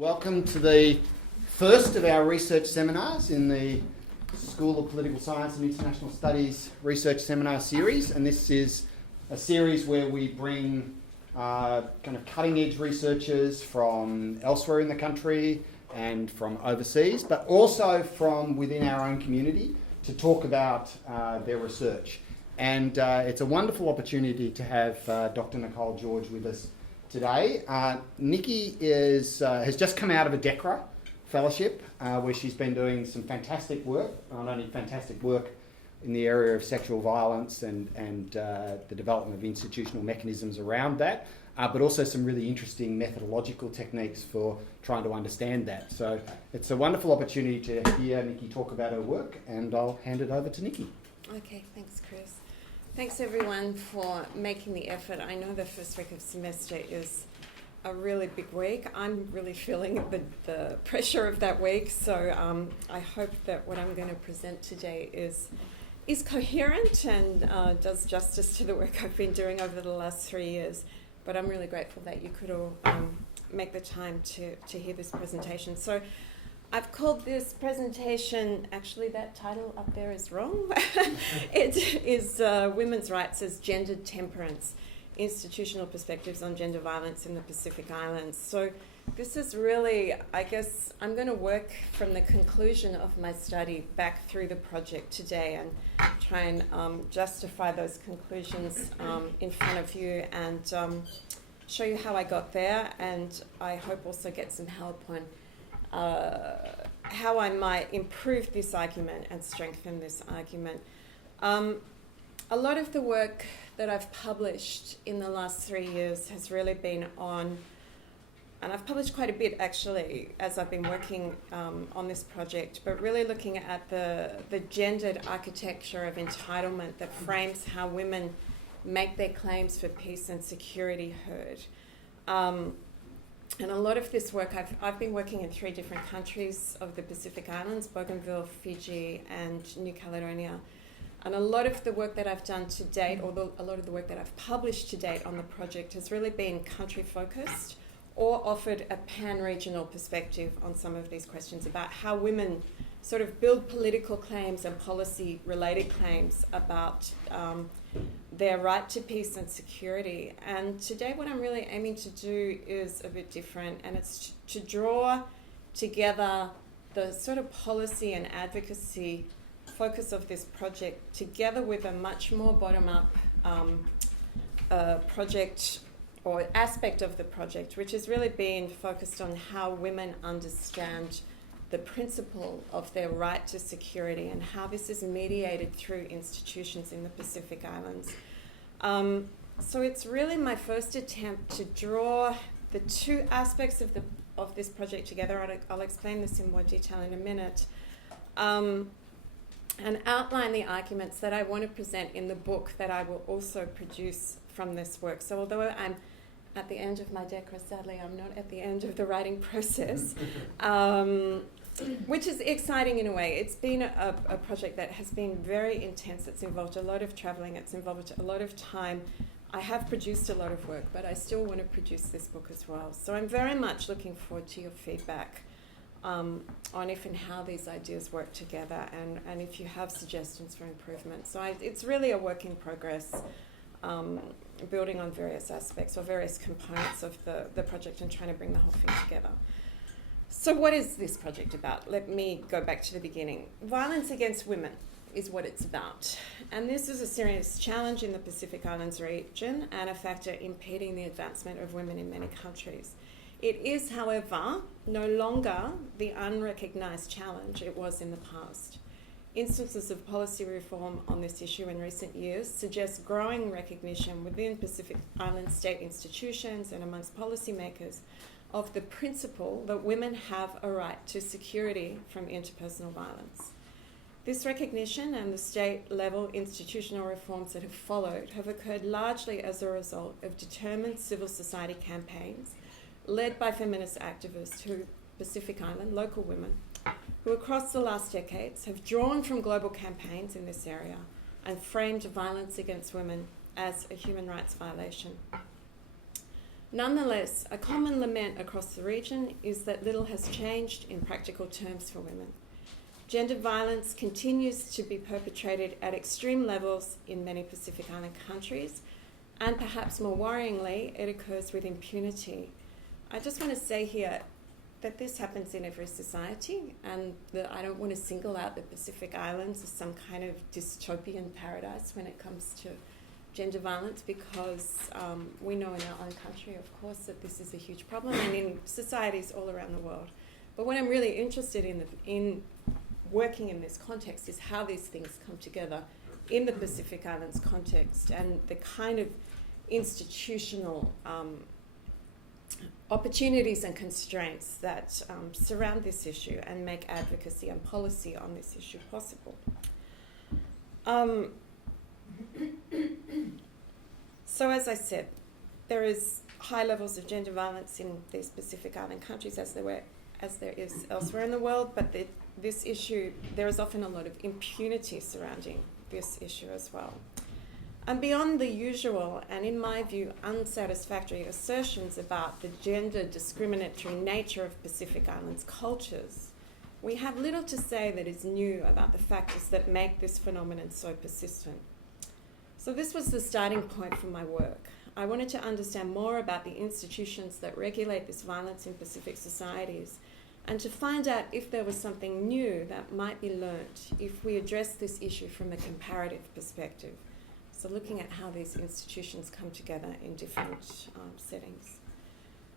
Welcome to the first of our research seminars in the School of Political Science and International Studies Research Seminar Series, and this is a series where we bring kind of cutting-edge researchers from elsewhere in the country and from overseas, but also from within our own community to talk about their research. And it's a wonderful opportunity to have Dr. Nicole George with us today. Nikki has just come out of a DECRA fellowship where she's been doing some fantastic work, not only fantastic work in the area of sexual violence and the development of institutional mechanisms around that, but also some really interesting methodological techniques for trying to understand that. So it's a wonderful opportunity to hear Nikki talk about her work, and I'll hand it over to Nikki. Okay, thanks, Chris. Thanks everyone for making the effort. I know the first week of semester is a really big week. I'm really feeling the pressure of that week, so I hope that what I'm going to present today is coherent and does justice to the work I've been doing over the last 3 years. But I'm really grateful that you could all make the time to hear this presentation. So I've called this presentation, actually that title up there is wrong. It is Women's Rights as Gendered Temperance, Institutional Perspectives on Gender Violence in the Pacific Islands. So this is really, I guess, I'm going to work from the conclusion of my study back through the project today and try and justify those conclusions in front of you and show you how I got there, and I hope also get some help on how I might improve this argument and strengthen this argument. A lot of the work that I've published in the last 3 years has really been on, and I've published quite a bit actually as I've been working on this project, but really looking at the gendered architecture of entitlement that frames how women make their claims for peace and security heard. And a lot of this work, I've been working in 3 different countries of the Pacific Islands, Bougainville, Fiji, and New Caledonia. And a lot of the work that I've done to date, or a lot of the work that I've published to date on the project has really been country-focused or offered a pan-regional perspective on some of these questions about how women sort of build political claims and policy-related claims about their right to peace and security. And today what I'm really aiming to do is a bit different, and it's to draw together the sort of policy and advocacy focus of this project together with a much more bottom-up project or aspect of the project, which has really been focused on how women understand the principle of their right to security and how this is mediated through institutions in the Pacific Islands. So it's really my first attempt to draw the 2 aspects of this project together. I'll explain this in more detail in a minute, and outline the arguments that I want to present in the book that I will also produce from this work. So although I'm at the end of my DECRA, sadly I'm not at the end of the writing process, which is exciting in a way. It's been a project that has been very intense. It's involved a lot of travelling. It's involved a lot of time. I have produced a lot of work, but I still want to produce this book as well. So I'm very much looking forward to your feedback on if and how these ideas work together, and if you have suggestions for improvement. So it's really a work in progress, building on various aspects or various components of the project and trying to bring the whole thing together. So what is this project about? Let me go back to the beginning. Violence against women is what it's about. And this is a serious challenge in the Pacific Islands region and a factor impeding the advancement of women in many countries. It is, however, no longer the unrecognised challenge it was in the past. Instances of policy reform on this issue in recent years suggest growing recognition within Pacific Island state institutions and amongst policymakers of the principle that women have a right to security from interpersonal violence. This recognition and the state-level institutional reforms that have followed have occurred largely as a result of determined civil society campaigns led by feminist activists who, Pacific Island, local women, who across the last decades have drawn from global campaigns in this area and framed violence against women as a human rights violation. Nonetheless, a common lament across the region is that little has changed in practical terms for women. Gender violence continues to be perpetrated at extreme levels in many Pacific Island countries, and perhaps more worryingly, it occurs with impunity. I just want to say here that this happens in every society, and that I don't want to single out the Pacific Islands as some kind of dystopian paradise when it comes to gender violence, because we know in our own country, of course, that this is a huge problem, and in societies all around the world. But what I'm really interested in working in this context is how these things come together in the Pacific Islands context, and the kind of institutional opportunities and constraints that surround this issue and make advocacy and policy on this issue possible. So as I said, there is high levels of gender violence in these Pacific Island countries as there is elsewhere in the world, but this issue, there is often a lot of impunity surrounding this issue as well. And beyond the usual, and in my view, unsatisfactory assertions about the gender discriminatory nature of Pacific Islands cultures, we have little to say that is new about the factors that make this phenomenon so persistent. So this was the starting point for my work. I wanted to understand more about the institutions that regulate this violence in Pacific societies, and to find out if there was something new that might be learnt if we address this issue from a comparative perspective. So looking at how these institutions come together in different settings.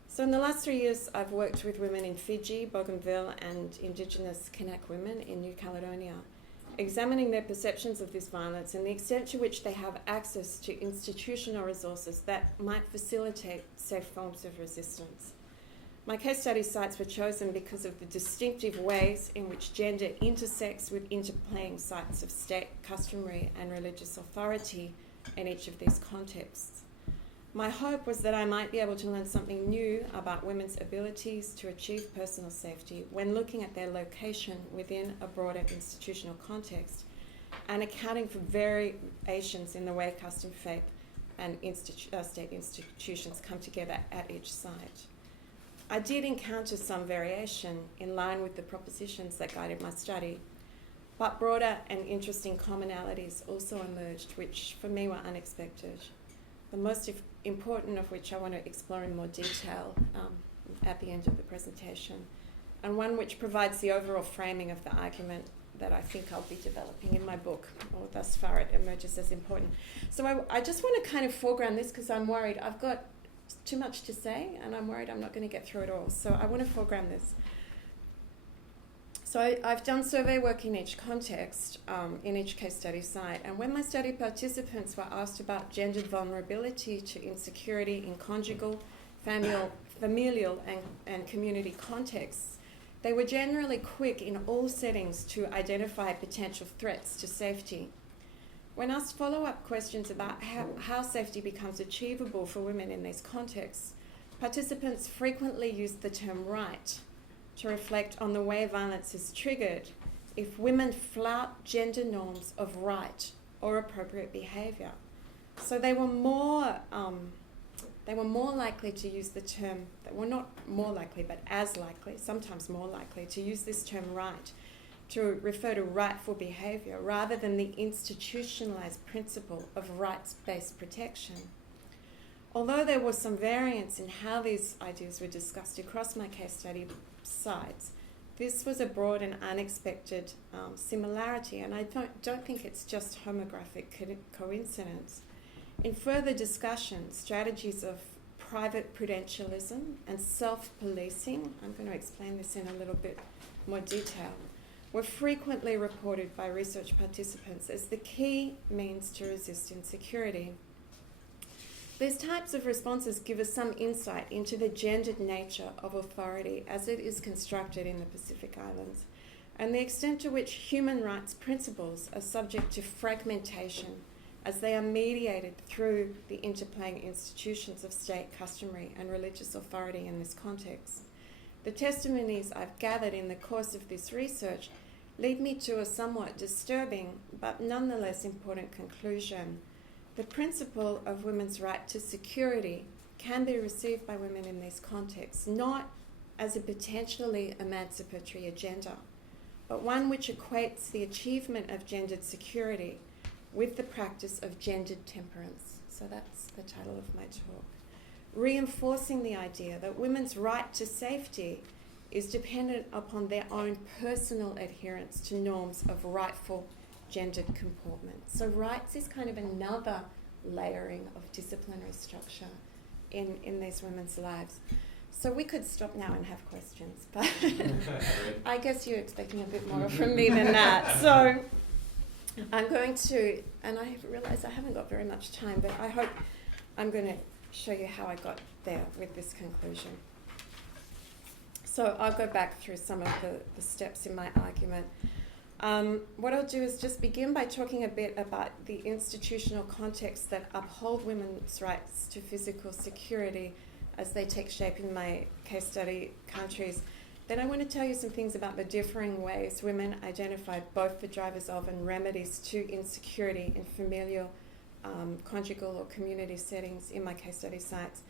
So in the last 3 years, I've worked with women in Fiji, Bougainville, and Indigenous Kanak women in New Caledonia, examining their perceptions of this violence and the extent to which they have access to institutional resources that might facilitate safe forms of resistance. My case study sites were chosen because of the distinctive ways in which gender intersects with interplaying sites of state, customary, and religious authority in each of these contexts. My hope was that I might be able to learn something new about women's abilities to achieve personal safety when looking at their location within a broader institutional context and accounting for variations in the way custom, faith, and state institutions come together at each site. I did encounter some variation in line with the propositions that guided my study, but broader and interesting commonalities also emerged, which for me were unexpected. The most important of which I want to explore in more detail at the end of the presentation, and one which provides the overall framing of the argument that I think I'll be developing in my book, or thus far it emerges as important. So I just want to kind of foreground this because I'm worried I've got too much to say and I'm worried I'm not going to get through it all. So I want to foreground this. So I've done survey work in each context, in each case study site, and when my study participants were asked about gendered vulnerability to insecurity in conjugal, familial and community contexts, they were generally quick in all settings to identify potential threats to safety. When asked follow-up questions about how safety becomes achievable for women in these contexts, participants frequently used the term right to reflect on the way violence is triggered if women flout gender norms of right or appropriate behaviour. So they were more likely to use the term, well, not more likely, but as likely, sometimes more likely to use this term right to refer to rightful behaviour rather than the institutionalised principle of rights-based protection. Although there was some variance in how these ideas were discussed across my case study sites, this was a broad and unexpected similarity, and I don't think it's just homographic coincidence. In further discussion, strategies of private prudentialism and self-policing, I'm going to explain this in a little bit more detail, were frequently reported by research participants as the key means to resist insecurity. These types of responses give us some insight into the gendered nature of authority as it is constructed in the Pacific Islands, and the extent to which human rights principles are subject to fragmentation as they are mediated through the interplaying institutions of state, customary, and religious authority in this context. The testimonies I've gathered in the course of this research lead me to a somewhat disturbing but nonetheless important conclusion. The principle of women's right to security can be received by women in these contexts, not as a potentially emancipatory agenda, but one which equates the achievement of gendered security with the practice of gendered temperance. So that's the title of my talk. Reinforcing the idea that women's right to safety is dependent upon their own personal adherence to norms of rightful gendered comportment. So rights is kind of another layering of disciplinary structure in these women's lives. So we could stop now and have questions, but I guess you're expecting a bit more from me than that. So I'm going to, and I realise I haven't got very much time, but I hope I'm going to show you how I got there with this conclusion. So I'll go back through some of the steps in my argument. What I'll do is just begin by talking a bit about the institutional contexts that uphold women's rights to physical security as they take shape in my case study countries. Then I want to tell you some things about the differing ways women identify both the drivers of and remedies to insecurity in familial, conjugal or community settings in my case study sites.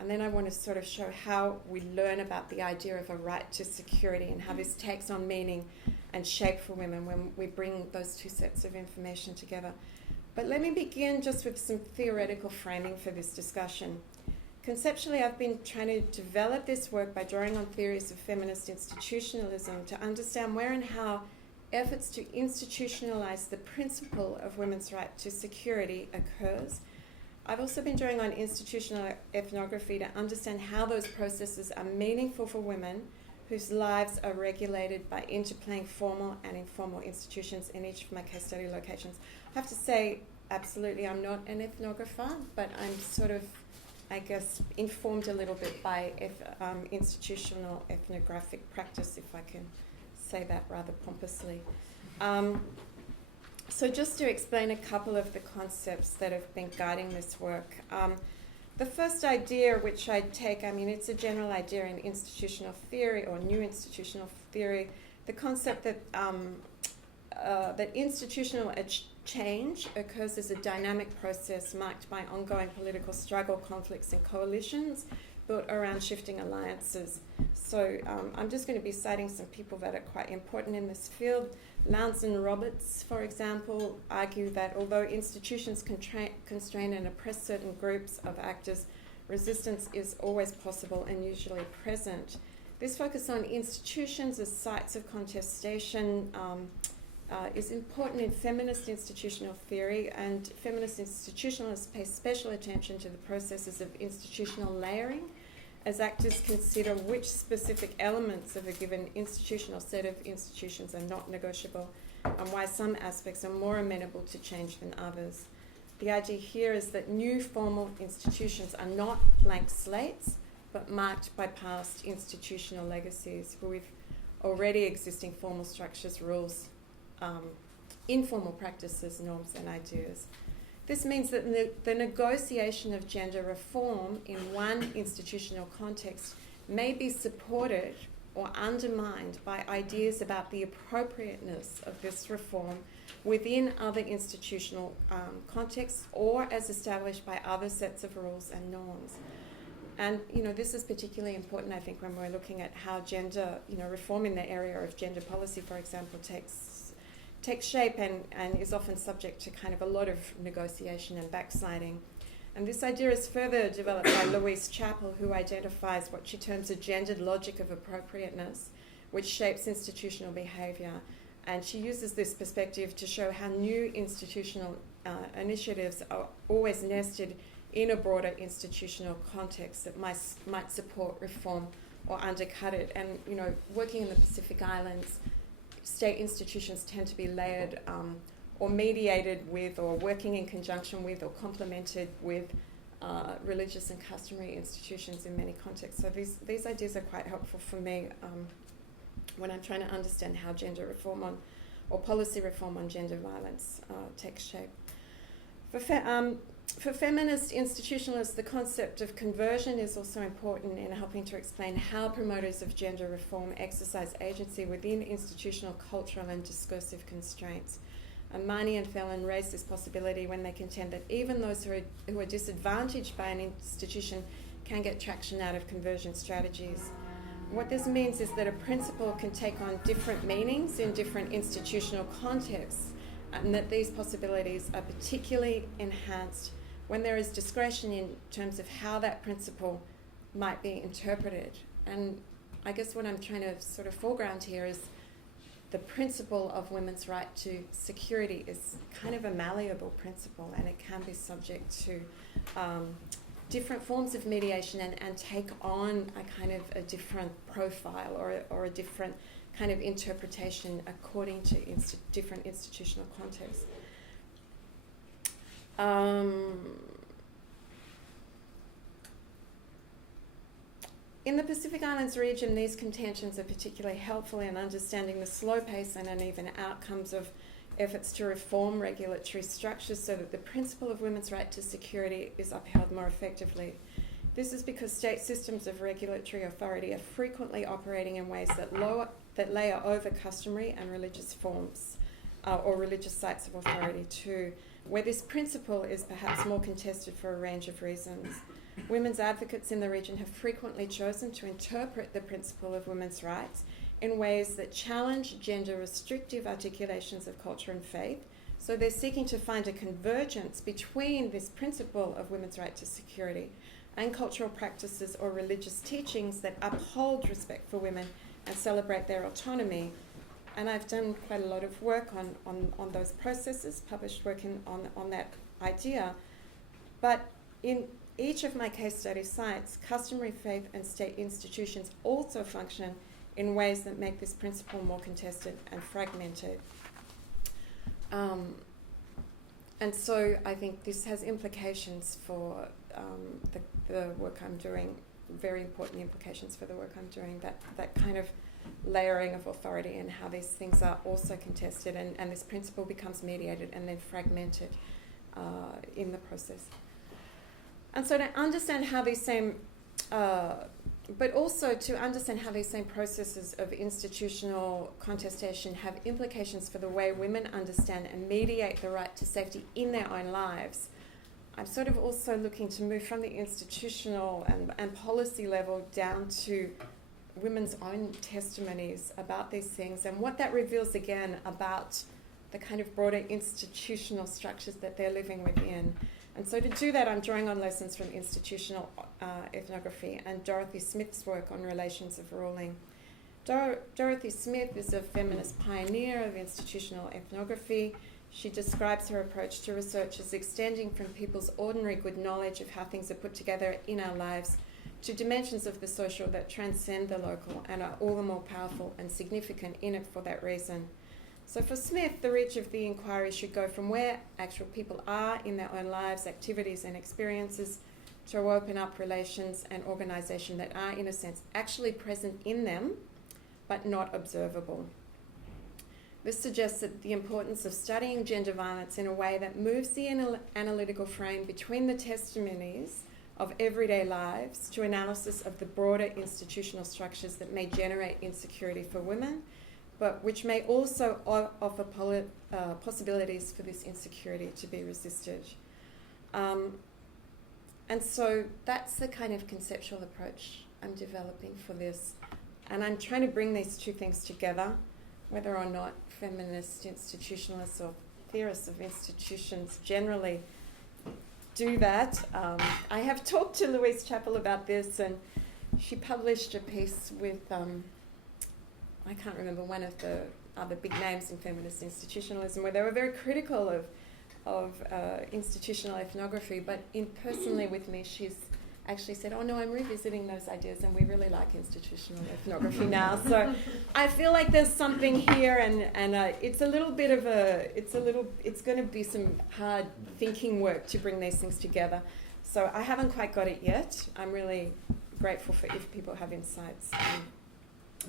And then I want to sort of show how we learn about the idea of a right to security and how this takes on meaning and shape for women when we bring those two sets of information together. But let me begin just with some theoretical framing for this discussion. Conceptually, I've been trying to develop this work by drawing on theories of feminist institutionalism to understand where and how efforts to institutionalize the principle of women's right to security occurs. I've also been drawing on institutional ethnography to understand how those processes are meaningful for women whose lives are regulated by interplaying formal and informal institutions in each of my case study locations. I have to say, absolutely, I'm not an ethnographer, but I'm sort of, I guess, informed a little bit by institutional ethnographic practice, if I can say that rather pompously. So just to explain a couple of the concepts that have been guiding this work. The first idea which I take, it's a general idea in institutional theory or new institutional theory, the concept that that institutional change occurs as a dynamic process marked by ongoing political struggle, conflicts and coalitions built around shifting alliances. So I'm just going to be citing some people that are quite important in this field. Lowndes and Roberts, for example, argue that although institutions constrain and oppress certain groups of actors, resistance is always possible and usually present. This focus on institutions as sites of contestation is important in feminist institutional theory, and feminist institutionalists pay special attention to the processes of institutional layering as actors consider which specific elements of a given institutional set of institutions are not negotiable and why some aspects are more amenable to change than others. The idea here is that new formal institutions are not blank slates, but marked by past institutional legacies with already existing formal structures, rules, informal practices, norms and ideas. This means that the negotiation of gender reform in one institutional context may be supported or undermined by ideas about the appropriateness of this reform within other institutional contexts or as established by other sets of rules and norms. And, this is particularly important, I think, when we're looking at how gender, reform in the area of gender policy, for example, takes shape and is often subject to kind of a lot of negotiation and backsliding. And this idea is further developed by Louise Chappell, who identifies what she terms a gendered logic of appropriateness, which shapes institutional behaviour. And she uses this perspective to show how new institutional initiatives are always nested in a broader institutional context that might support reform or undercut it. And, working in the Pacific Islands, state institutions tend to be layered or mediated with or working in conjunction with or complemented with religious and customary institutions in many contexts. So these ideas are quite helpful for me when I'm trying to understand how gender reform or policy reform on gender violence takes shape. For feminist institutionalists, the concept of conversion is also important in helping to explain how promoters of gender reform exercise agency within institutional, cultural and discursive constraints. And Marnie and Fallon raise this possibility when they contend that even those who are disadvantaged by an institution can get traction out of conversion strategies. What this means is that a principle can take on different meanings in different institutional contexts, and that these possibilities are particularly enhanced when there is discretion in terms of how that principle might be interpreted. And I guess what I'm trying to sort of foreground here is the principle of women's right to security is kind of a malleable principle, and it can be subject to different forms of mediation and take on a kind of a different profile or a different kind of interpretation according to different institutional contexts. In the Pacific Islands region, these contentions are particularly helpful in understanding the slow pace and uneven outcomes of efforts to reform regulatory structures so that the principle of women's right to security is upheld more effectively. This is because state systems of regulatory authority are frequently operating in ways that layer over customary and religious forms or religious sites of authority too, where this principle is perhaps more contested for a range of reasons. Women's advocates in the region have frequently chosen to interpret the principle of women's rights in ways that challenge gender-restrictive articulations of culture and faith. So they're seeking to find a convergence between this principle of women's right to security and cultural practices or religious teachings that uphold respect for women and celebrate their autonomy. And I've done quite a lot of work on those processes, published work on that idea. But in each of my case study sites, customary faith and state institutions also function in ways that make this principle more contested and fragmented. And so I think this has implications for the work I'm doing, very important implications for the work I'm doing, that kind of layering of authority and how these things are also contested, and this principle becomes mediated and then fragmented in the process. And so to understand how these same, but also to understand how these same processes of institutional contestation have implications for the way women understand and mediate the right to safety in their own lives, I'm sort of also looking to move from the institutional and policy level down to women's own testimonies about these things and what that reveals again about the kind of broader institutional structures that they're living within. And so to do that, I'm drawing on lessons from institutional ethnography and Dorothy Smith's work on relations of ruling. Dorothy Smith is a feminist pioneer of institutional ethnography. She describes her approach to research as extending from people's ordinary good knowledge of how things are put together in our lives to dimensions of the social that transcend the local and are all the more powerful and significant in it for that reason. So for Smith, the reach of the inquiry should go from where actual people are in their own lives, activities and experiences to open up relations and organisation that are, in a sense, actually present in them, but not observable. This suggests that the importance of studying gender violence in a way that moves the analytical frame between the testimonies of everyday lives to analysis of the broader institutional structures that may generate insecurity for women, but which may also offer possibilities for this insecurity to be resisted. And so that's the kind of conceptual approach I'm developing for this. And I'm trying to bring these two things together, whether or not feminist institutionalists or theorists of institutions generally do that. I have talked to Louise Chappell about this, and she published a piece with, I can't remember, one of the other big names in feminist institutionalism, where they were very critical of institutional ethnography, but personally with me, she's actually said, oh no, I'm revisiting those ideas and we really like institutional ethnography now. So I feel like there's something here, and it's a little bit of it's going to be some hard thinking work to bring these things together. So I haven't quite got it yet. I'm really grateful for if people have insights.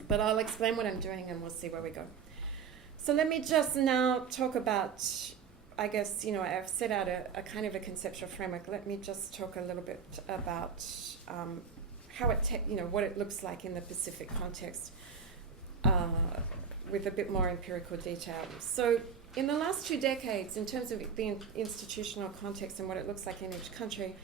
But I'll explain what I'm doing and we'll see where we go. So let me just now talk about, I guess, I've set out a kind of a conceptual framework. Let me just talk a little bit about how what it looks like in the Pacific context with a bit more empirical detail. So in the last 2 decades, in terms of the institutional context and what it looks like in each country,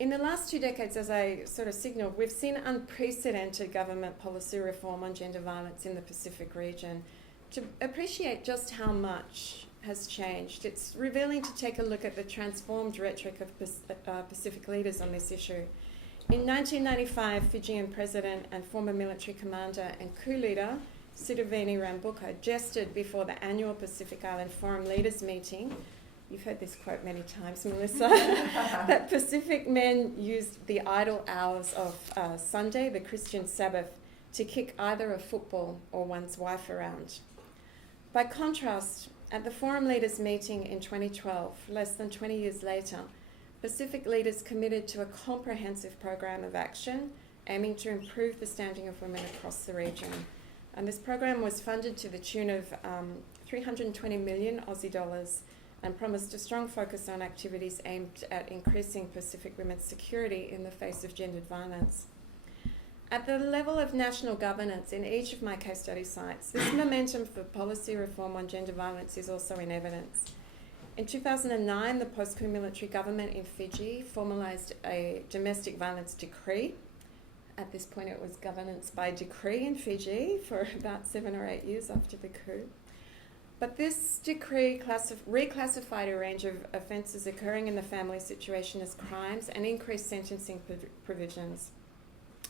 In the last 2 decades, as I sort of signalled, we've seen unprecedented government policy reform on gender violence in the Pacific region. To appreciate just how much has changed, it's revealing to take a look at the transformed rhetoric of Pacific leaders on this issue. In 1995, Fijian president and former military commander and coup leader Sitiveni Rabuka gestured before the annual Pacific Island Forum Leaders Meeting. You've heard this quote many times, Melissa, that Pacific men used the idle hours of Sunday, the Christian Sabbath, to kick either a football or one's wife around. By contrast, at the Forum Leaders meeting in 2012, less than 20 years later, Pacific leaders committed to a comprehensive program of action aiming to improve the standing of women across the region. And this program was funded to the tune of 320 million Aussie dollars and promised a strong focus on activities aimed at increasing Pacific women's security in the face of gendered violence. At the level of national governance in each of my case study sites, this momentum for policy reform on gender violence is also in evidence. In 2009, the post-coup military government in Fiji formalised a domestic violence decree. At this point, it was governance by decree in Fiji for about 7 or 8 years after the coup. But this decree reclassified a range of offences occurring in the family situation as crimes and increased sentencing provisions.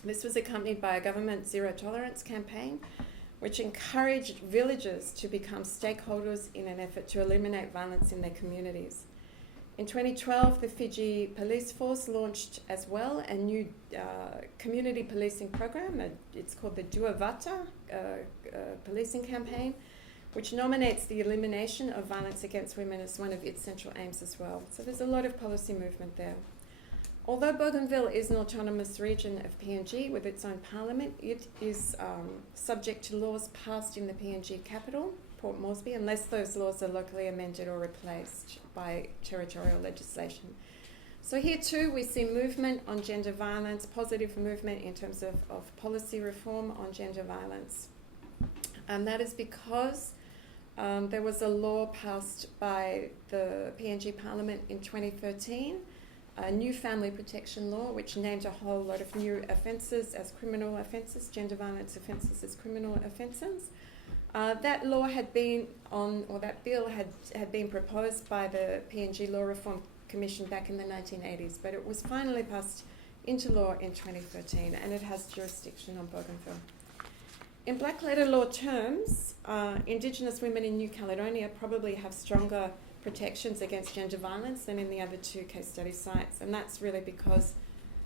This was accompanied by a government zero tolerance campaign, which encouraged villagers to become stakeholders in an effort to eliminate violence in their communities. In 2012, the Fiji Police Force launched as well a new community policing program. It's called the Duavata policing campaign, which nominates the elimination of violence against women as one of its central aims as well. So there's a lot of policy movement there. Although Bougainville is an autonomous region of PNG with its own parliament, it is subject to laws passed in the PNG capital, Port Moresby, unless those laws are locally amended or replaced by territorial legislation. So here too we see movement on gender violence, positive movement in terms of policy reform on gender violence. And that is because there was a law passed by the PNG Parliament in 2013, a new family protection law, which named a whole lot of new offences as criminal offences, gender violence offences as criminal offences. That law had been that bill had been proposed by the PNG Law Reform Commission back in the 1980s, but it was finally passed into law in 2013, and it has jurisdiction on Bougainville. In black letter law terms, Indigenous women in New Caledonia probably have stronger protections against gender violence than in the other 2 case study sites, and that's really because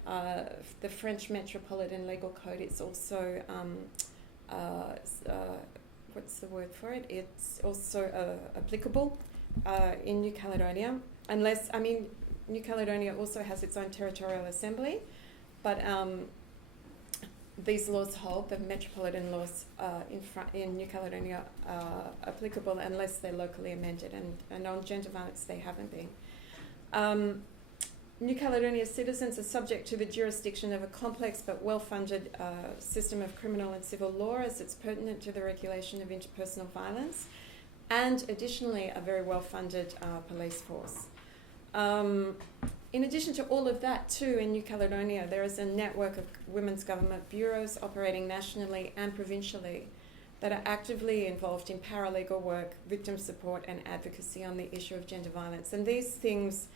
the French Metropolitan Legal Code is also, what's the word for it? It's also applicable in New Caledonia, New Caledonia also has its own territorial assembly, but these laws hold, the metropolitan laws in New Caledonia are applicable unless they're locally amended, and on gender violence they haven't been. New Caledonia citizens are subject to the jurisdiction of a complex but well-funded system of criminal and civil law as it's pertinent to the regulation of interpersonal violence, and additionally a very well-funded police force. In addition to all of that too, in New Caledonia there is a network of women's government bureaus operating nationally and provincially that are actively involved in paralegal work, victim support and advocacy on the issue of gender violence. And these things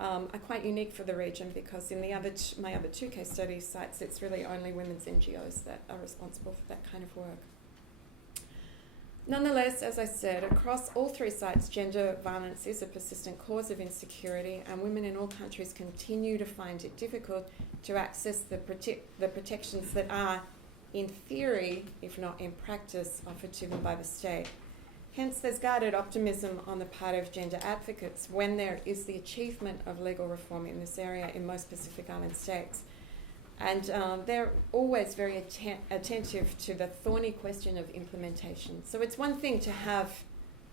are quite unique for the region because in my other 2 case study sites it's really only women's NGOs that are responsible for that kind of work. Nonetheless, as I said, across all 3 sites, gender violence is a persistent cause of insecurity, and women in all countries continue to find it difficult to access the protections that are, in theory, if not in practice, offered to them by the state. Hence, there's guarded optimism on the part of gender advocates when there is the achievement of legal reform in this area in most Pacific Island states. And they're always very attentive to the thorny question of implementation. So it's one thing to have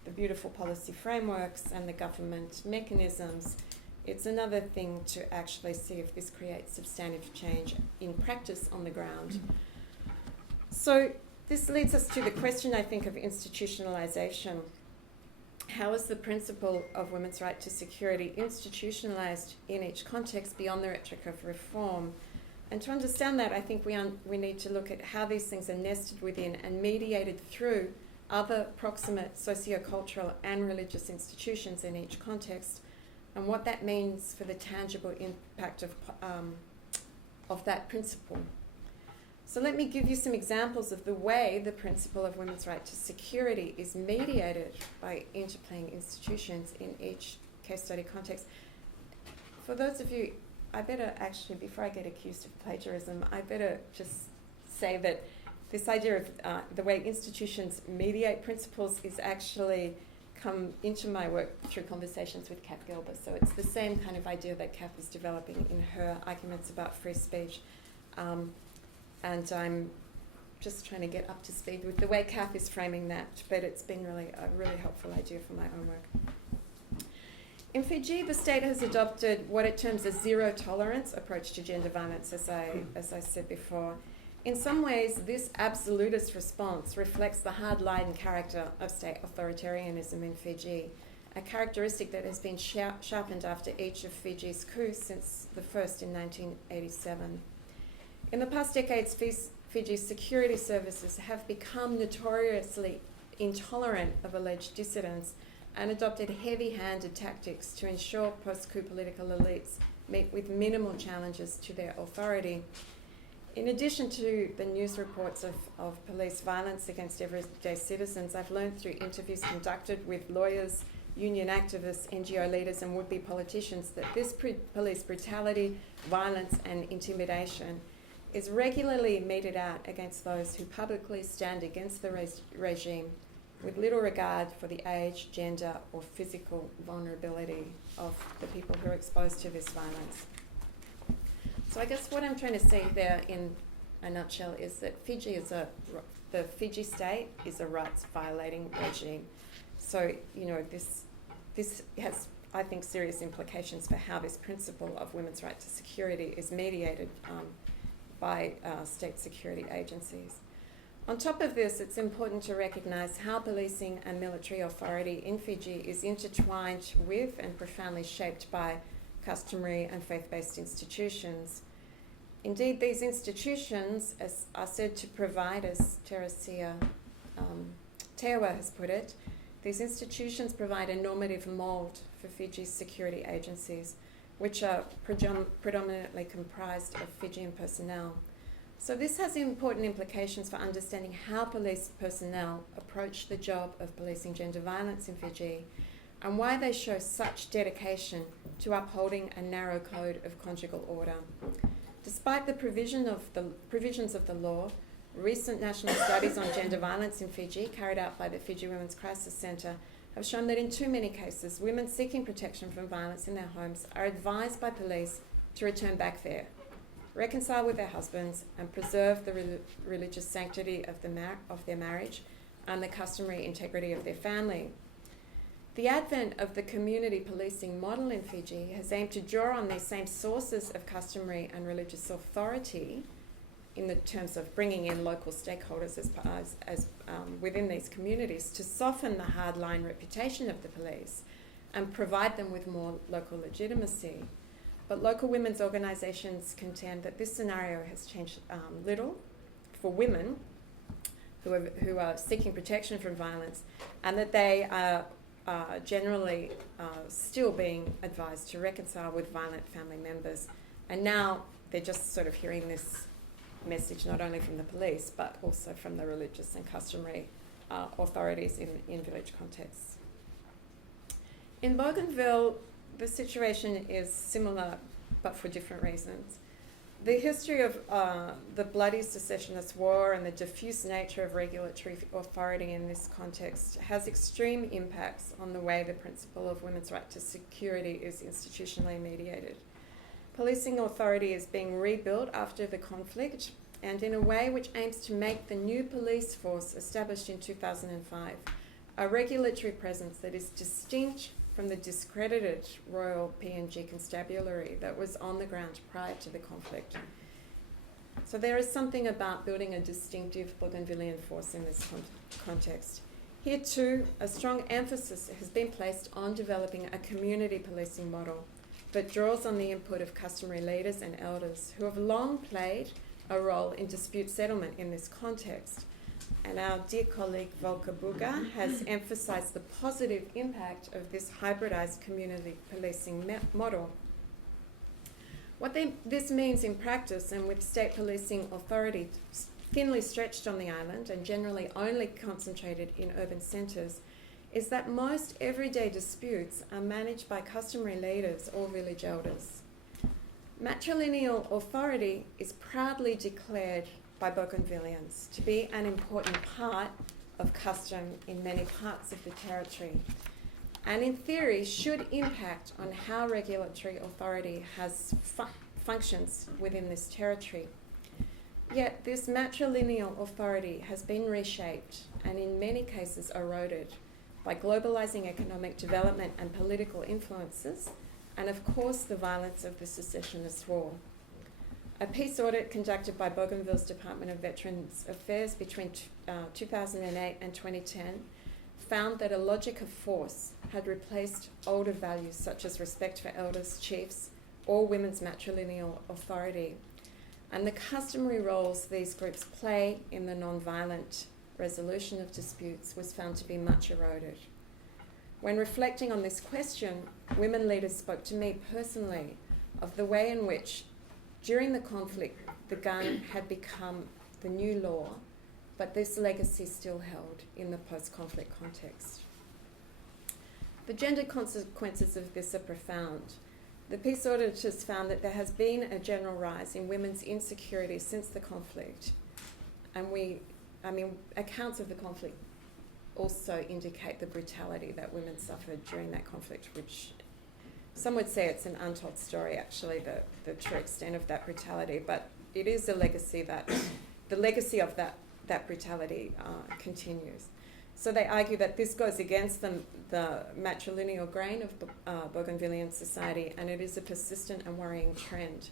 the beautiful policy frameworks and the government mechanisms. It's another thing to actually see if this creates substantive change in practice on the ground. So this leads us to the question, I think, of institutionalization. how is the principle of women's right to security institutionalized in each context beyond the rhetoric of reform? And to understand that, I think we need to look at how these things are nested within and mediated through other proximate sociocultural and religious institutions in each context, and what that means for the tangible impact of that principle. So let me give you some examples of the way the principle of women's right to security is mediated by interplaying institutions in each case study context. For those of you, I better actually, before I get accused of plagiarism, I better just say that this idea of the way institutions mediate principles is actually come into my work through conversations with Kath Gelber. So it's the same kind of idea that Kath is developing in her arguments about free speech. And I'm just trying to get up to speed with the way Kath is framing that, but it's been really a really helpful idea for my own work. In Fiji, the state has adopted what it terms a zero-tolerance approach to gender violence, as I said before. In some ways, this absolutist response reflects the hard-line character of state authoritarianism in Fiji, a characteristic that has been sharpened after each of Fiji's coups since the first in 1987. In the past decades, Fiji's security services have become notoriously intolerant of alleged dissidents and adopted heavy-handed tactics to ensure post-coup political elites meet with minimal challenges to their authority. In addition to the news reports of police violence against everyday citizens, I've learned through interviews conducted with lawyers, union activists, NGO leaders and would-be politicians that this police brutality, violence and intimidation is regularly meted out against those who publicly stand against the regime with little regard for the age, gender or physical vulnerability of the people who are exposed to this violence. So I guess what I'm trying to say there in a nutshell is that the Fiji state is a rights-violating regime. So, this has, I think, serious implications for how this principle of women's right to security is mediated by state security agencies. On top of this, it's important to recognise how policing and military authority in Fiji is intertwined with and profoundly shaped by customary and faith-based institutions. Indeed, these institutions are said to provide, as Teresia Tewa has put it, these institutions provide a normative mould for Fiji's security agencies, which are predominantly comprised of Fijian personnel. So this has important implications for understanding how police personnel approach the job of policing gender violence in Fiji and why they show such dedication to upholding a narrow code of conjugal order. Despite the provisions of the law, recent national studies on gender violence in Fiji carried out by the Fiji Women's Crisis Centre have shown that in too many cases, women seeking protection from violence in their homes are advised by police to return back there, reconcile with their husbands, and preserve the religious sanctity of their marriage and the customary integrity of their family. The advent of the community policing model in Fiji has aimed to draw on these same sources of customary and religious authority in the terms of bringing in local stakeholders as within these communities to soften the hardline reputation of the police and provide them with more local legitimacy. But local women's organisations contend that this scenario has changed little for women who are seeking protection from violence, and that they are generally still being advised to reconcile with violent family members. And now they're just sort of hearing this message not only from the police but also from the religious and customary authorities in village contexts. In Bougainville, the situation is similar but for different reasons. The history of the bloody secessionist war and the diffuse nature of regulatory authority in this context has extreme impacts on the way the principle of women's right to security is institutionally mediated. Policing authority is being rebuilt after the conflict and in a way which aims to make the new police force established in 2005 a regulatory presence that is distinct from the discredited Royal PNG Constabulary that was on the ground prior to the conflict. So there is something about building a distinctive Bougainvillean force in this context. Here too, a strong emphasis has been placed on developing a community policing model that draws on the input of customary leaders and elders who have long played a role in dispute settlement in this context. And our dear colleague Volker Buga has emphasised the positive impact of this hybridised community policing model. What this means in practice, and with state policing authority thinly stretched on the island and generally only concentrated in urban centres, is that most everyday disputes are managed by customary leaders or village elders. Matrilineal authority is proudly declared by Bougainvillians to be an important part of custom in many parts of the territory, and in theory should impact on how regulatory authority functions within this territory. Yet this matrilineal authority has been reshaped and in many cases eroded by globalising economic development and political influences, and of course the violence of the secessionist war. A peace audit conducted by Bougainville's Department of Veterans Affairs between 2008 and 2010 found that a logic of force had replaced older values such as respect for elders, chiefs, or women's matrilineal authority, and the customary roles these groups play in the non-violent resolution of disputes was found to be much eroded. When reflecting on this question, women leaders spoke to me personally of the way in which, during the conflict, the gun had become the new law, but this legacy still held in the post-conflict context. The gender consequences of this are profound. The peace auditors found that there has been a general rise in women's insecurity since the conflict, and accounts of the conflict also indicate the brutality that women suffered during that conflict, which some would say it's an untold story, actually, the true extent of that brutality, but it is a legacy that, the legacy of that brutality continues. So they argue that this goes against the matrilineal grain of Bougainvillian society, and it is a persistent and worrying trend.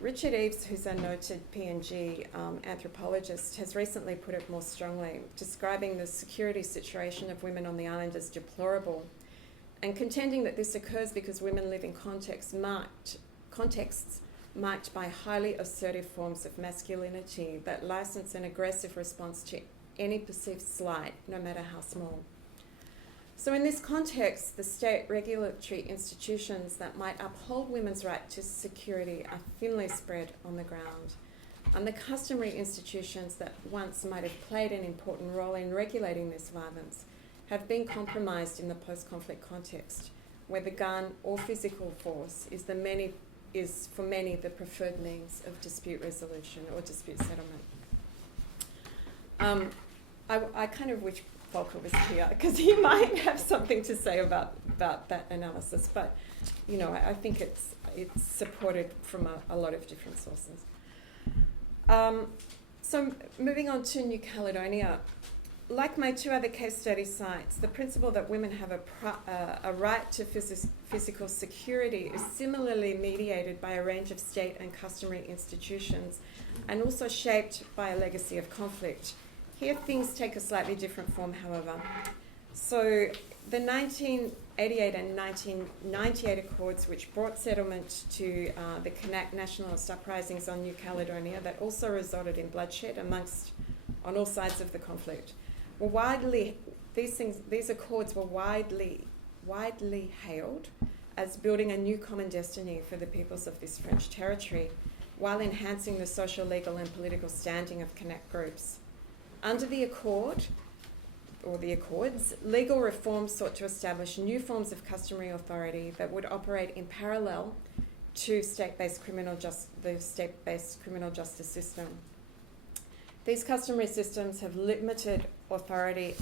Richard Eves, who's a noted PNG anthropologist, has recently put it more strongly, describing the security situation of women on the island as deplorable, and contending that this occurs because women live in contexts marked by highly assertive forms of masculinity that license an aggressive response to any perceived slight, no matter how small. So in this context, the state regulatory institutions that might uphold women's right to security are thinly spread on the ground, and the customary institutions that once might have played an important role in regulating this violence have been compromised in the post-conflict context, where the gun or physical force is for many the preferred means of dispute resolution or dispute settlement. I kind of wish Volker was here because he might have something to say about that analysis, but I think it's supported from a lot of different sources. So moving on to New Caledonia, like my two other case study sites, the principle that women have a right to physical security is similarly mediated by a range of state and customary institutions, and also shaped by a legacy of conflict. Here things take a slightly different form, however. So the 1988 and 1998 accords, which brought settlement to the Kanak nationalist uprisings on New Caledonia, that also resulted in bloodshed on all sides of the conflict, these accords were widely hailed as building a new common destiny for the peoples of this French territory, while enhancing the social, legal and political standing of Kanak groups. Under the accord, or the accords, legal reforms sought to establish new forms of customary authority that would operate in parallel to the state-based criminal justice system. These customary systems have limited authority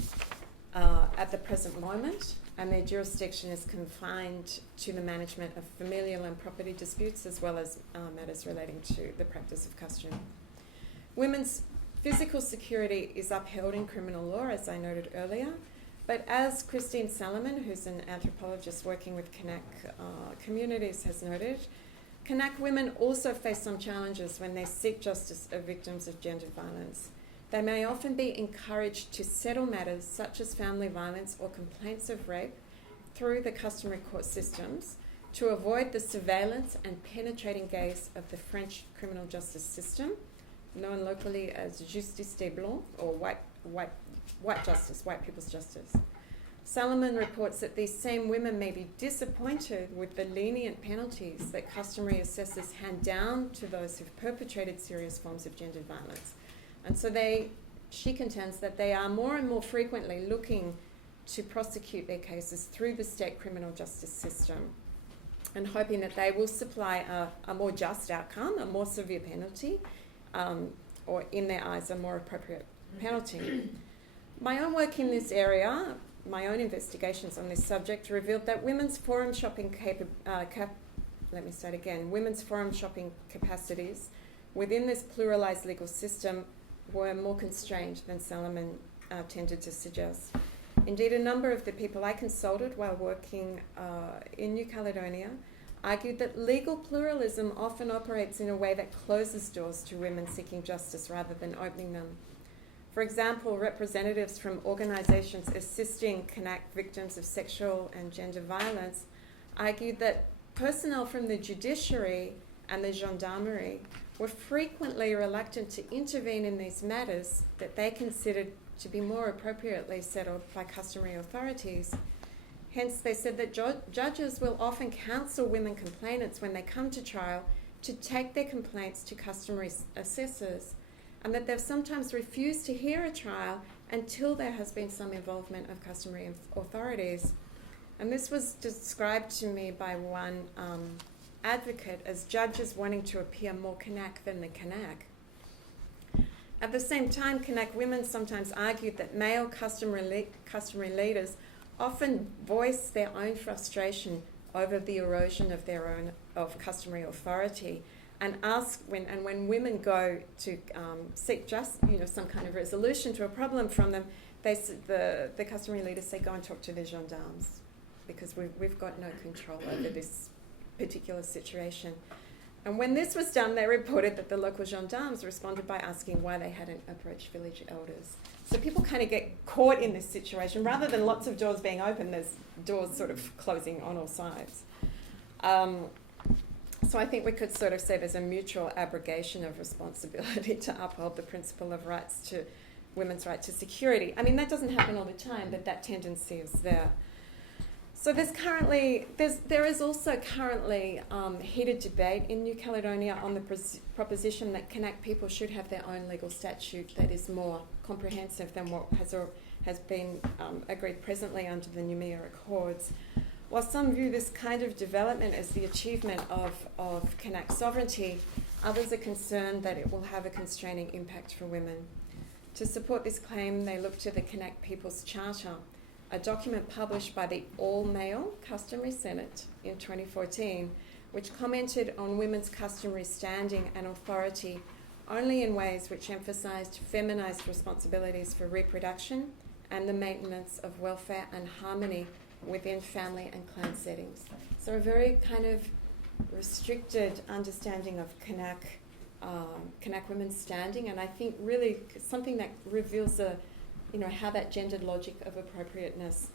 at the present moment, and their jurisdiction is confined to the management of familial and property disputes, as well as matters relating to the practice of custom. Women's physical security is upheld in criminal law, as I noted earlier, but as Christine Salomon, who's an anthropologist working with Kanak communities, has noted, Kanak women also face some challenges when they seek justice of victims of gender violence. They may often be encouraged to settle matters such as family violence or complaints of rape through the customary court systems to avoid the surveillance and penetrating gaze of the French criminal justice system, known locally as justice des blancs, or white justice, white people's justice. Salomon reports that these same women may be disappointed with the lenient penalties that customary assessors hand down to those who've perpetrated serious forms of gendered violence. And so she contends that they are more and more frequently looking to prosecute their cases through the state criminal justice system and hoping that they will supply a more just outcome, a more severe penalty, or in their eyes, a more appropriate penalty. My own work in this area, my own investigations on this subject revealed that women's forum shopping women's forum shopping capacities within this pluralized legal system were more constrained than Salomon tended to suggest. Indeed, a number of the people I consulted while working in New Caledonia argued that legal pluralism often operates in a way that closes doors to women seeking justice rather than opening them. For example, representatives from organisations assisting CANAC victims of sexual and gender violence argued that personnel from the judiciary and the gendarmerie were frequently reluctant to intervene in these matters that they considered to be more appropriately settled by customary authorities. Hence, they said that judges will often counsel women complainants when they come to trial to take their complaints to customary assessors, and that they've sometimes refused to hear a trial until there has been some involvement of customary authorities. And this was described to me by one advocate as judges wanting to appear more CANAC than the CANAC. At the same time, CANAC women sometimes argued that male customary leaders often voice their own frustration over the erosion of customary authority, and when women go to seek some kind of resolution to a problem from them, the customary leaders say, go and talk to the gendarmes because we've got no control over this particular situation. And when this was done, they reported that the local gendarmes responded by asking why they hadn't approached village elders. So people kind of get caught in this situation. Rather than lots of doors being open, there's doors sort of closing on all sides. So I think we could sort of say there's a mutual abrogation of responsibility to uphold the principle of women's right to security. I mean, that doesn't happen all the time, but that tendency is there. So there is also currently heated debate in New Caledonia on the proposition that CANAC people should have their own legal statute that is more comprehensive than what has been agreed presently under the Noumea Accords. While some view this kind of development as the achievement of CANAC sovereignty, others are concerned that it will have a constraining impact for women. To support this claim, they look to the CANAC People's Charter, a document published by the All-Male Customary Senate in 2014, which commented on women's customary standing and authority only in ways which emphasised feminised responsibilities for reproduction and the maintenance of welfare and harmony within family and clan settings. So a very kind of restricted understanding of CANAC women's standing, and I think really something that reveals how that gendered logic of appropriateness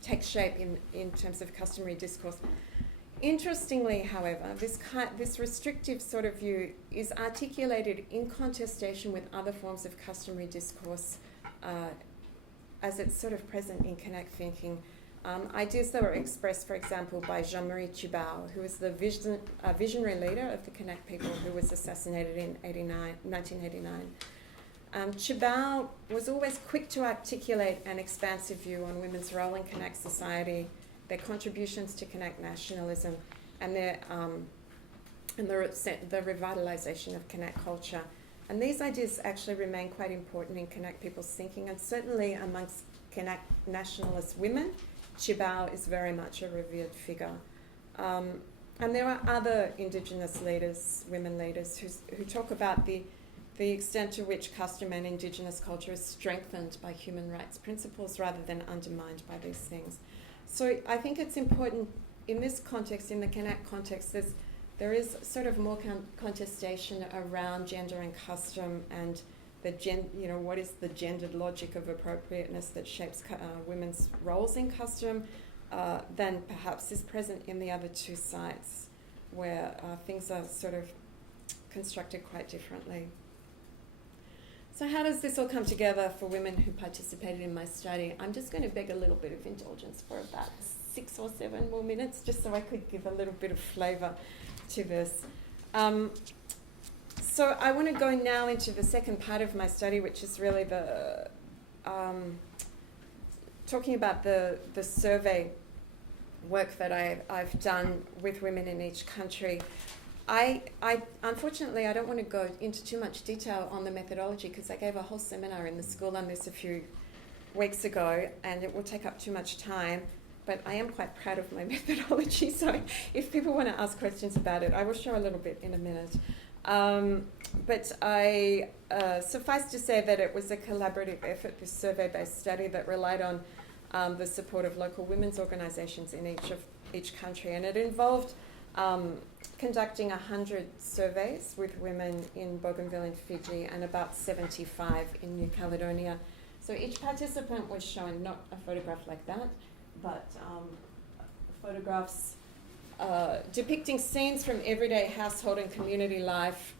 takes shape in terms of customary discourse. Interestingly, however, this restrictive sort of view is articulated in contestation with other forms of customary discourse as it's sort of present in CANAC thinking. Ideas that were expressed, for example, by Jean-Marie Chibal, who was the visionary leader of the CANAC people who was assassinated in 1989. Chibal was always quick to articulate an expansive view on women's role in CANAC society, their contributions to CANAC nationalism, and the revitalisation of CANAC culture. And these ideas actually remain quite important in CANAC people's thinking, and certainly amongst CANAC nationalist women, Chibal is very much a revered figure. And there are other Indigenous leaders, women leaders, who talk about the extent to which custom and Indigenous culture is strengthened by human rights principles rather than undermined by these things. So I think it's important in this context, in the CANAC context, there's there is sort of more contestation around gender and custom and what is the gendered logic of appropriateness that shapes women's roles in custom than perhaps is present in the other two sites where things are sort of constructed quite differently. So how does this all come together for women who participated in my study? I'm just going to beg a little bit of indulgence for about 6 or 7 more minutes, just so I could give a little bit of flavour to this. So I want to go now into the second part of my study, which is really the talking about the survey work that I've done with women in each country. I unfortunately, I don't want to go into too much detail on the methodology because I gave a whole seminar in the school on this a few weeks ago, and it will take up too much time. But I am quite proud of my methodology, so if people want to ask questions about it, I will show a little bit in a minute. But I suffice to say that it was a collaborative effort, this survey-based study that relied on the support of local women's organisations in each country, and it involved conducting 100 surveys with women in Bougainville in Fiji and about 75 in New Caledonia. So each participant was shown not a photograph like that, but photographs depicting scenes from everyday household and community life,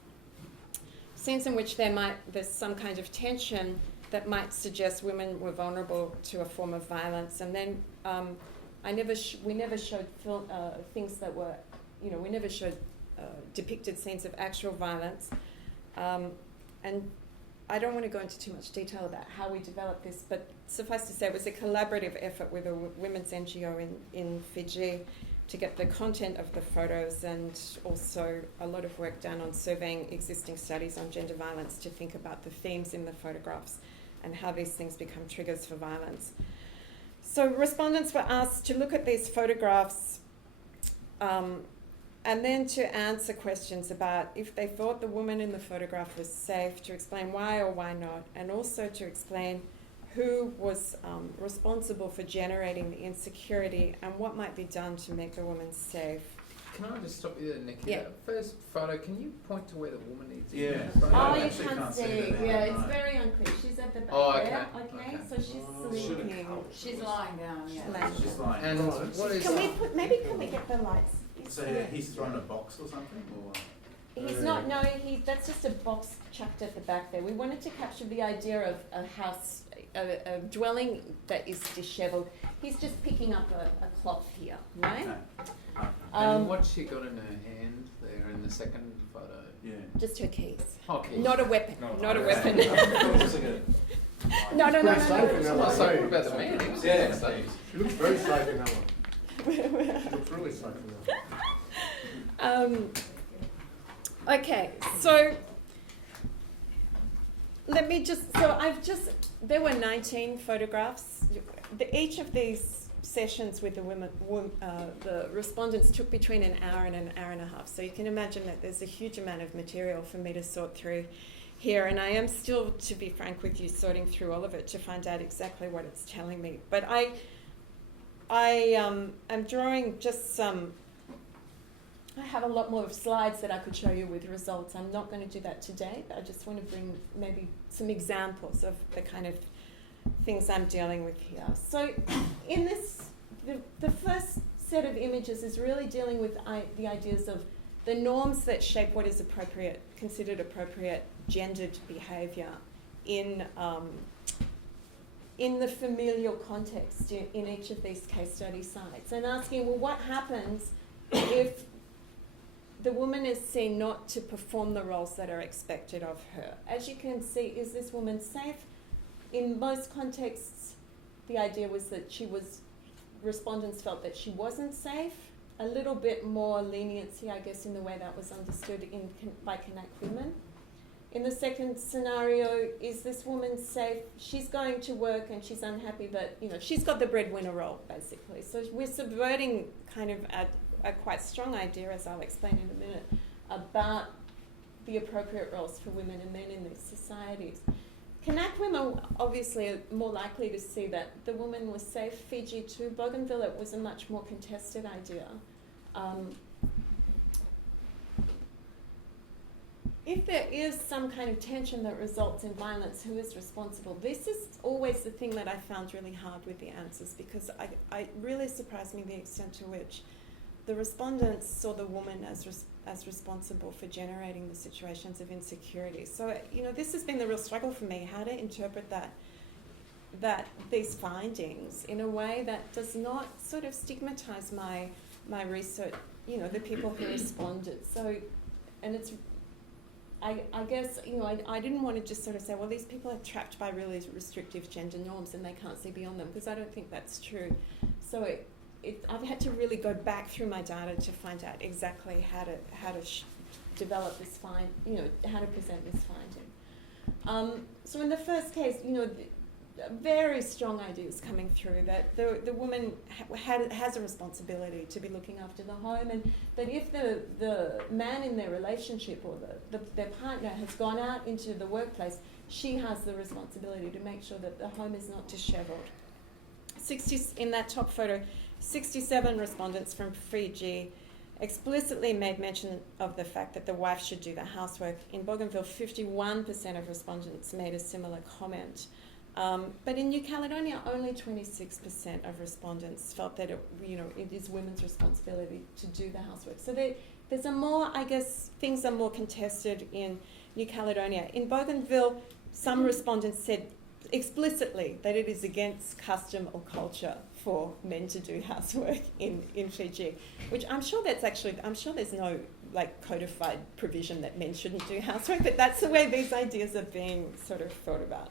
scenes in which there's some kind of tension that might suggest women were vulnerable to a form of violence. And then we never showed things that were, we never showed depicted scenes of actual violence. And I don't want to go into too much detail about how we developed this, but suffice to say it was a collaborative effort with a women's NGO in Fiji to get the content of the photos, and also a lot of work done on surveying existing studies on gender violence to think about the themes in the photographs and how these things become triggers for violence. So respondents were asked to look at these photographs and then to answer questions about if they thought the woman in the photograph was safe, to explain why or why not, and also to explain who was responsible for generating the insecurity and what might be done to make the woman safe. Can I just stop you there, Nikki? Yeah. First photo, can you point to where the woman is? Yeah. Oh, you actually can't see. that now, Yeah, it's no. very unclear. She's at the back Oh, there. okay. Okay, so she's sleeping. She's lying down, yeah. Lying. Just like, And what is... Can we get the lights? so he's thrown a box or something, or He's not, no, that's just a box chucked at the back there. We wanted to capture the idea of a house, a dwelling that is dishevelled. He's just picking up a cloth here, right? okay. and what's she got in her hand there in the second photo? Yeah. Just her keys. Okay. Not a weapon, not a weapon. No. No. Pretty safe in that Well, one. so what about the man? He was Yeah. safe. She looks very safe in that one. She looks really safe in that one. Okay, so there were 19 photographs. Each of these sessions with the women, the respondents took between an hour and a half. So you can imagine that there's a huge amount of material for me to sort through here. And I am still, to be frank with you, sorting through all of it to find out exactly what it's telling me. But I'm drawing just some... I have a lot more of slides that I could show you with results. I'm not going to do that today, but I just want to bring maybe some examples of the kind of things I'm dealing with here. So in this, the first set of images is really dealing with the ideas of the norms that shape what is considered appropriate gendered behaviour in the familial context in each of these case study sites, and asking, well, what happens if the woman is seen not to perform the roles that are expected of her? As you can see, is this woman safe? In most contexts, the idea was that respondents felt that she wasn't safe. A little bit more leniency, I guess, in the way that was understood by Kanak women. In the second scenario, is this woman safe? She's going to work and she's unhappy, but she's got the breadwinner role, basically. So we're subverting kind of a quite strong idea, as I'll explain in a minute, about the appropriate roles for women and men in these societies. Kanak women obviously are more likely to see that the woman was safe. Fiji too. Bougainville, it was a much more contested idea. if there is some kind of tension that results in violence, who is responsible? This is always the thing that I found really hard with the answers, because I really surprised me the extent to which the respondents saw the woman as responsible for generating the situations of insecurity. So, this has been the real struggle for me, how to interpret that these findings in a way that does not sort of stigmatize my research, the people who responded. So, and it's, I guess, I didn't want to just sort of say, well, these people are trapped by really restrictive gender norms and they can't see beyond them, because I don't think that's true. So I've had to really go back through my data to find out exactly how to develop this how to present this finding. So in the first case, very strong ideas coming through that the woman has a responsibility to be looking after the home, and that if the man in their relationship or their partner has gone out into the workplace, she has the responsibility to make sure that the home is not disheveled. In that top photo, 67 respondents from Fiji explicitly made mention of the fact that the wife should do the housework. In Bougainville, 51% of respondents made a similar comment. But in New Caledonia, only 26% of respondents felt that it is women's responsibility to do the housework. So there's a more, I guess, things are more contested in New Caledonia. In Bougainville, some respondents said explicitly that it is against custom or culture for men to do housework in Fiji, which I'm sure there's no codified provision that men shouldn't do housework, but that's the way these ideas are being sort of thought about.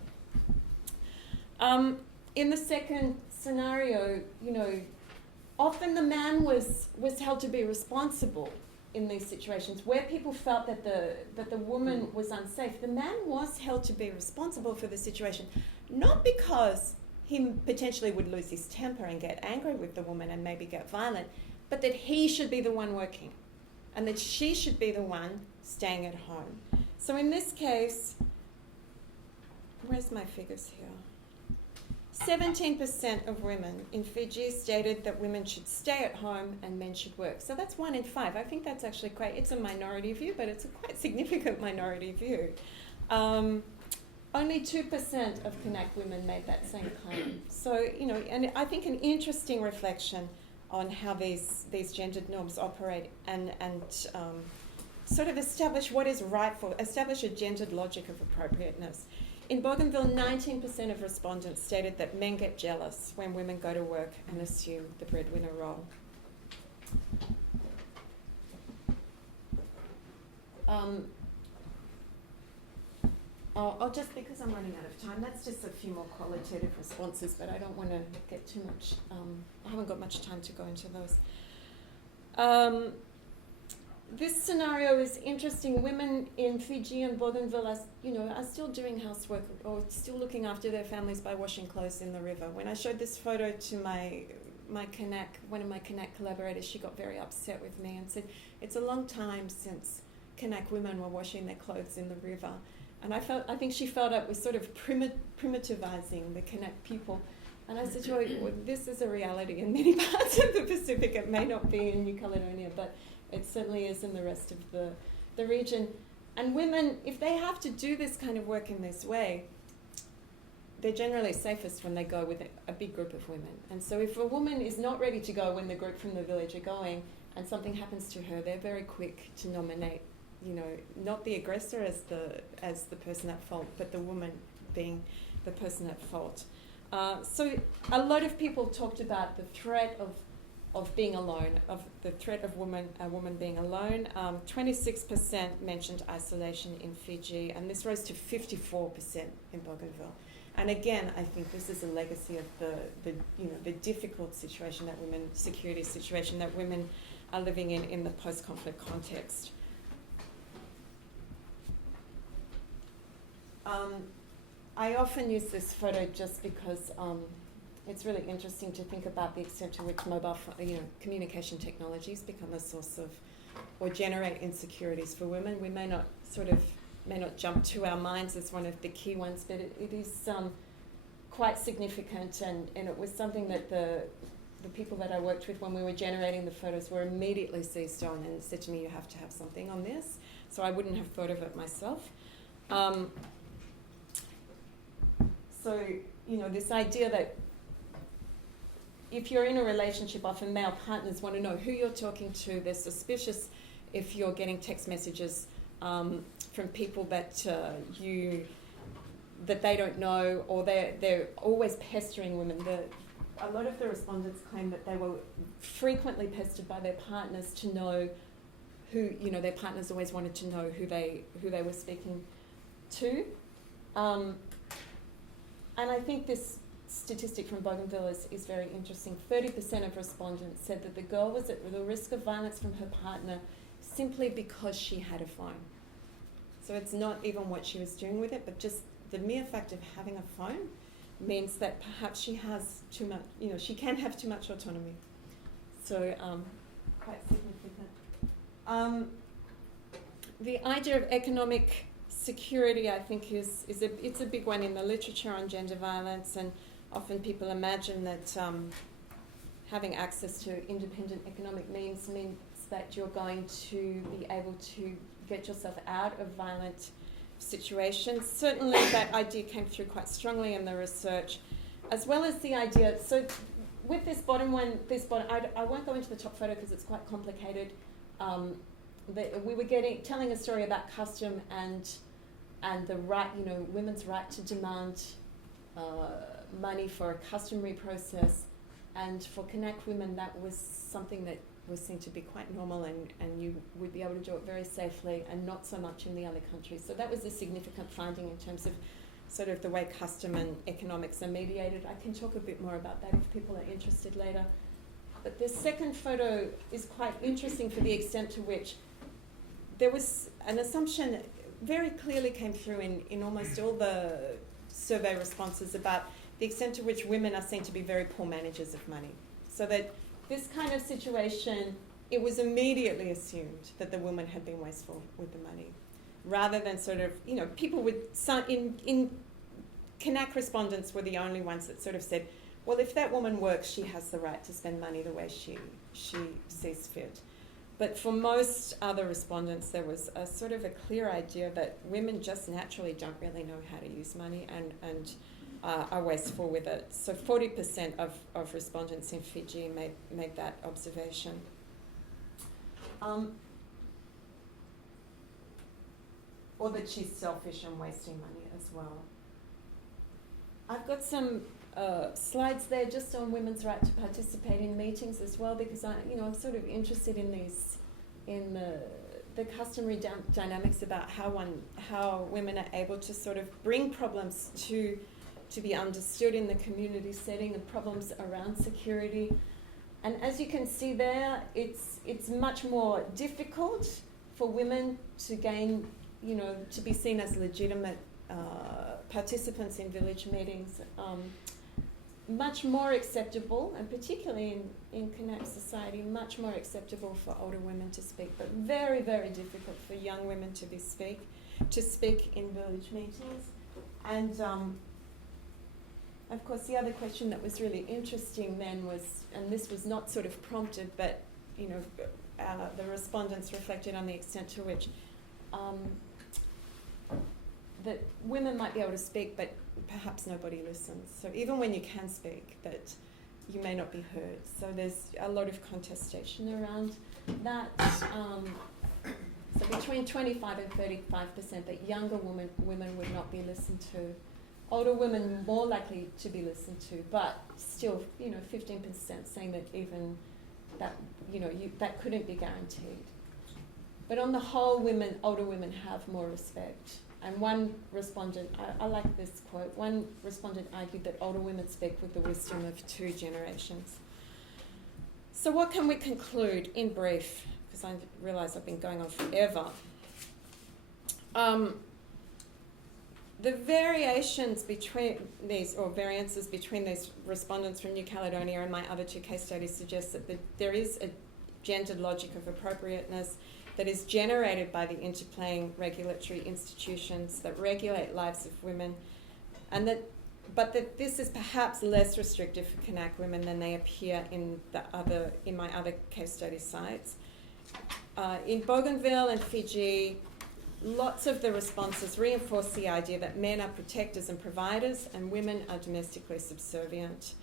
In the second scenario, often the man was held to be responsible in these situations where people felt that the woman was unsafe. The man was held to be responsible for the situation, not because he potentially would lose his temper and get angry with the woman and maybe get violent, but that he should be the one working and that she should be the one staying at home. So in this case, where's my figures here? 17% of women in Fiji stated that women should stay at home and men should work. So that's 1 in 5. I think that's actually it's a minority view, but it's a quite significant minority view. Only 2% of Kanak women made that same claim. So, and I think an interesting reflection on how these gendered norms operate and sort of establish what is rightful, establish a gendered logic of appropriateness. In Bougainville, 19% of respondents stated that men get jealous when women go to work and assume the breadwinner role. I'll just, because I'm running out of time, that's just a few more qualitative responses, but I don't want to get too much, I haven't got much time to go into those. This scenario is interesting. Women in Fiji and Bougainville are still doing housework or still looking after their families by washing clothes in the river. When I showed this photo to one of my Kanak collaborators, she got very upset with me and said, it's a long time since Kanak women were washing their clothes in the river. And I think she felt it was sort of primitivizing the Kanak people. And I said to her, well, this is a reality in many parts of the Pacific. It may not be in New Caledonia, but it certainly is in the rest of the region. And women, if they have to do this kind of work in this way, they're generally safest when they go with a big group of women. And so if a woman is not ready to go when the group from the village are going and something happens to her, they're very quick to nominate, not the aggressor as the person at fault, but the woman being the person at fault. So a lot of people talked about the threat of being alone, of the threat of a woman being alone. 26% mentioned isolation in Fiji, and this rose to 54% in Bougainville. And again, I think this is a legacy of the difficult situation security situation that women are living in the post-conflict context. I often use this photo just because it's really interesting to think about the extent to which communication technologies become a source of or generate insecurities for women. We may not jump to our minds as one of the key ones, but it is quite significant, and it was something that the people that I worked with when we were generating the photos were immediately seized on and said to me, you have to have something on this. so I wouldn't have thought of it myself. So, this idea that if you're in a relationship, often male partners want to know who you're talking to. They're suspicious if you're getting text messages from people that that they don't know, or they're always pestering women. A lot of the respondents claim that they were frequently pestered by their partners to know who, their partners always wanted to know who they were speaking to. And I think this statistic from Bougainville is very interesting. 30% of respondents said that the girl was at the risk of violence from her partner simply because she had a phone. So it's not even what she was doing with it, but just the mere fact of having a phone means that perhaps she has too much, she can have too much autonomy. So quite significant. The idea of economic security, I think, it's a big one in the literature on gender violence, and often people imagine that having access to independent economic means that you're going to be able to get yourself out of violent situations. Certainly that idea came through quite strongly in the research, as well as the idea, so with this bottom one, I won't go into the top photo because it's quite complicated. We were telling a story about custom and the right, women's right to demand money for a customary process, and for Kanak women that was something that was seen to be quite normal, and you would be able to do it very safely, and not so much in the other countries. So that was a significant finding in terms of sort of the way custom and economics are mediated. I can talk a bit more about that if people are interested later. But this second photo is quite interesting for the extent to which there was an assumption very clearly came through in almost all the survey responses about the extent to which women are seen to be very poor managers of money. So that this kind of situation, it was immediately assumed that the woman had been wasteful with the money, rather than sort of, people with in Kanak respondents were the only ones that sort of said, well, if that woman works, she has the right to spend money the way she sees fit. But for most other respondents, there was a sort of a clear idea that women just naturally don't really know how to use money and are wasteful with it. So 40% of respondents in Fiji made that observation. Or that she's selfish and wasting money as well. I've got some slides there just on women's right to participate in meetings as well, because I'm sort of interested in the customary dynamics about how women are able to sort of bring problems to be understood in the community setting, and problems around security. And as you can see there, it's much more difficult for women to gain, to be seen as legitimate participants in village meetings. Much more acceptable, and particularly in Kanak society, much more acceptable for older women to speak, but very, very difficult for young women to speak in village meetings. And of course, the other question that was really interesting then was, and this was not sort of prompted, but the respondents reflected on the extent to which that women might be able to speak, but perhaps nobody listens. So even when you can speak, that you may not be heard. So there's a lot of contestation around that. So between 25 and 35% that younger women would not be listened to. Older women more likely to be listened to, but still, 15% saying that even that, that couldn't be guaranteed. But on the whole, older women have more respect. And one respondent, I like this quote, one respondent argued that older women speak with the wisdom of 2 generations. So what can we conclude in brief? Because I realise I've been going on forever. The variations between these, or variances between these respondents from New Caledonia and my other 2 case studies suggest that there is a gendered logic of appropriateness that is generated by the interplaying regulatory institutions that regulate lives of women, but that this is perhaps less restrictive for Kanak women than they appear in my other case study sites. In Bougainville and Fiji, lots of the responses reinforce the idea that men are protectors and providers and women are domestically subservient.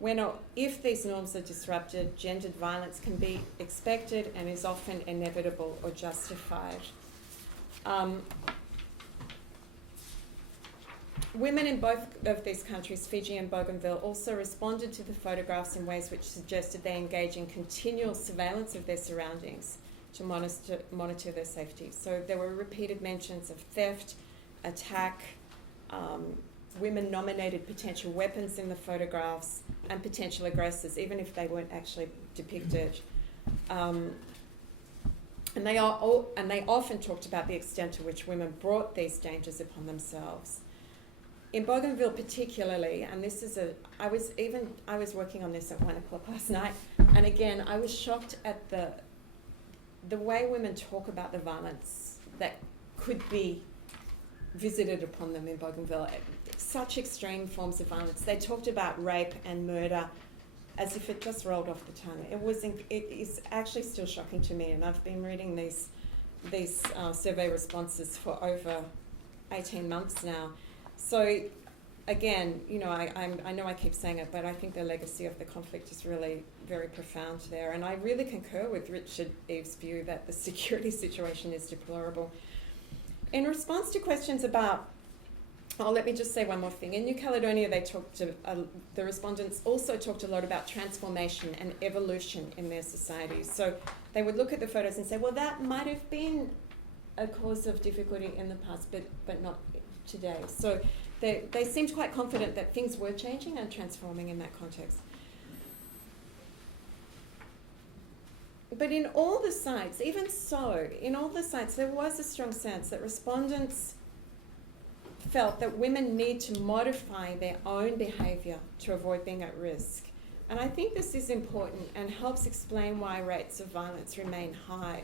When or if these norms are disrupted, gendered violence can be expected and is often inevitable or justified. Women in both of these countries, Fiji and Bougainville, also responded to the photographs in ways which suggested they engage in continual surveillance of their surroundings to monitor their safety. So there were repeated mentions of theft, attack, women nominated potential weapons in the photographs, and potential aggressors, even if they weren't actually depicted. And they often talked about the extent to which women brought these dangers upon themselves. In Bougainville particularly, and this is I was working on this at 1 o'clock last night, and again, I was shocked at the way women talk about the violence that could be visited upon them in Bougainville. Such extreme forms of violence. They talked about rape and murder as if it just rolled off the tongue. It is actually still shocking to me, and I've been reading these survey responses for over 18 months now. So again, I know I keep saying it, but I think the legacy of the conflict is really very profound there. And I really concur with Richard Eve's view that the security situation is deplorable. In response to questions about, let me just say one more thing. In New Caledonia, the respondents also talked a lot about transformation and evolution in their societies. So they would look at the photos and say, well, that might have been a cause of difficulty in the past, but not today. So they seemed quite confident that things were changing and transforming in that context. But in all the sites, there was a strong sense that respondents felt that women need to modify their own behaviour to avoid being at risk. And I think this is important and helps explain why rates of violence remain high.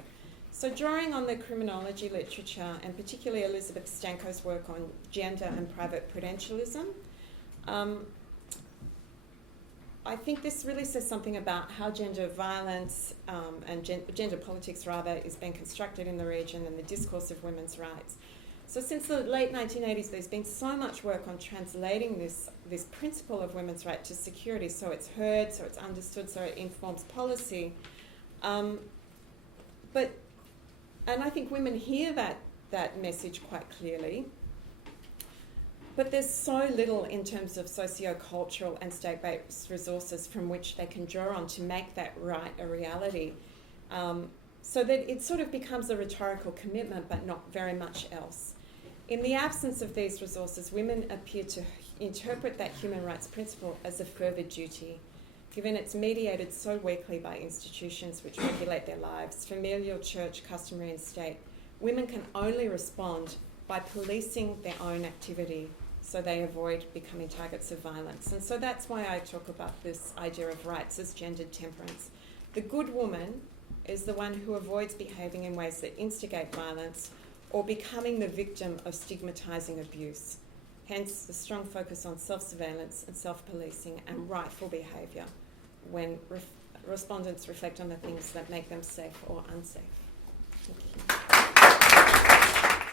So drawing on the criminology literature, and particularly Elizabeth Stanko's work on gender and private prudentialism, I think this really says something about how gender violence and gender politics, rather, is being constructed in the region and the discourse of women's rights. So since the late 1980s, there's been so much work on translating this principle of women's right to security, so it's heard, so it's understood, so it informs policy. And I think women hear that message quite clearly. But there's so little in terms of socio-cultural and state-based resources from which they can draw on to make that right a reality. So that it sort of becomes a rhetorical commitment, but not very much else. In the absence of these resources, women appear to interpret that human rights principle as a further duty, given it's mediated so weakly by institutions which regulate their lives, familial, church, customary and state. Women can only respond by policing their own activity so they avoid becoming targets of violence. And so that's why I talk about this idea of rights as gendered temperance. The good woman is the one who avoids behaving in ways that instigate violence or becoming the victim of stigmatizing abuse. Hence, the strong focus on self-surveillance and self-policing and rightful behaviour when respondents reflect on the things that make them safe or unsafe. Thank you.